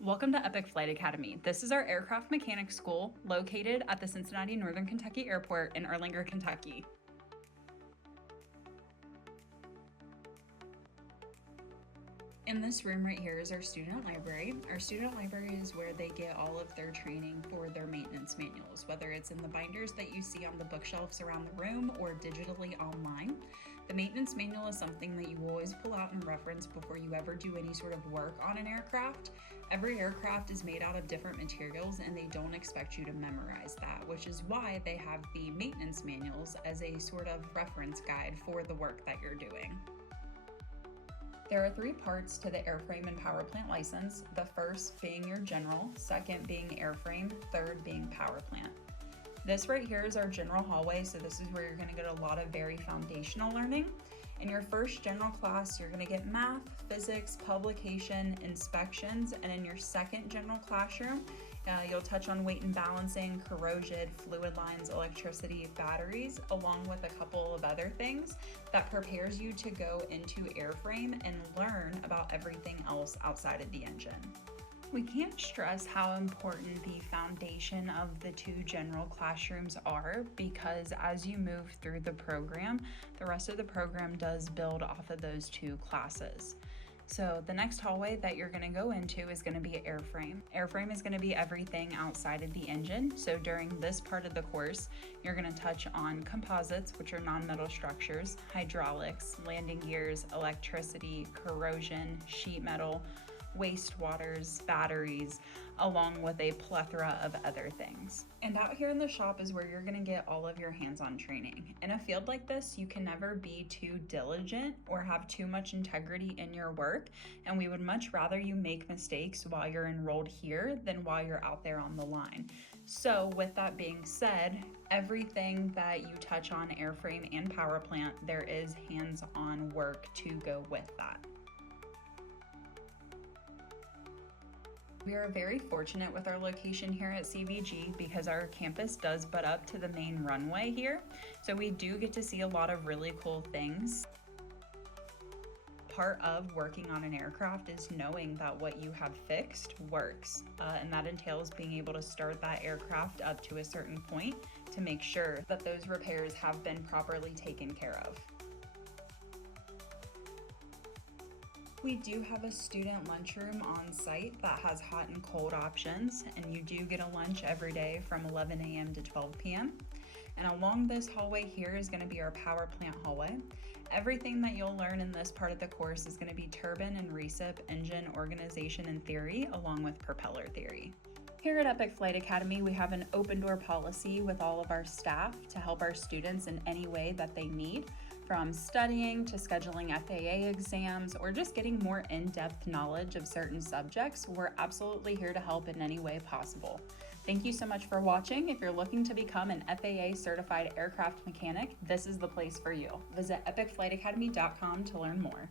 Welcome to Epic Flight Academy. This is our aircraft mechanics school located at the Cincinnati Northern Kentucky Airport in Erlanger, Kentucky. In this room right here is our student library. Our student library is where they get all of their training for their maintenance manuals, whether it's in the binders that you see on the bookshelves around the room or digitally online. The maintenance manual is something that you always pull out and reference before you ever do any sort of work on an aircraft. Every aircraft is made out of different materials and they don't expect you to memorize that, which is why they have the maintenance manuals as a sort of reference guide for the work that you're doing. There are three parts to the Airframe and Powerplant license, the first being your general, second being airframe, third being powerplant. This right here is our general hallway, so this is where you're going to get a lot of very foundational learning. In your first general class, you're going to get math, physics, publication, inspections, and in your second general classroom, you'll touch on weight and balancing, corrosion, fluid lines, electricity, batteries, along with a couple of other things that prepares you to go into airframe and learn about everything else outside of the engine. We can't stress how important the foundation of the two general classrooms are, because as you move through the program, the rest of the program does build off of those two classes. So the next hallway that you're going to go into is going to be airframe. Airframe is going to be everything outside of the engine. So during this part of the course, you're going to touch on composites, which are non-metal structures, hydraulics, landing gears, electricity, corrosion, sheet metal, wastewaters, batteries, along with a plethora of other things. And out here in the shop is where you're going to get all of your hands-on training. In a field like this, you can never be too diligent or have too much integrity in your work, and we would much rather you make mistakes while you're enrolled here than while you're out there on the line. So with that being said, everything that you touch on airframe and powerplant, there is hands-on work to go with that. We are very fortunate with our location here at CVG because our campus does butt up to the main runway here. So we do get to see a lot of really cool things. Part of working on an aircraft is knowing that what you have fixed works. And that entails being able to start that aircraft up to a certain point to make sure that those repairs have been properly taken care of. We do have a student lunchroom on site that has hot and cold options, and you do get a lunch every day from 11 a.m. to 12 p.m. And along this hallway here is going to be our power plant hallway. Everything that you'll learn in this part of the course is going to be turbine and recip engine organization and theory, along with propeller theory. Here at Epic Flight Academy, we have an open door policy with all of our staff to help our students in any way that they need, from studying to scheduling FAA exams or just getting more in-depth knowledge of certain subjects. We're absolutely here to help in any way possible. Thank you so much for watching. If you're looking to become an FAA certified aircraft mechanic, this is the place for you. Visit epicflightacademy.com to learn more.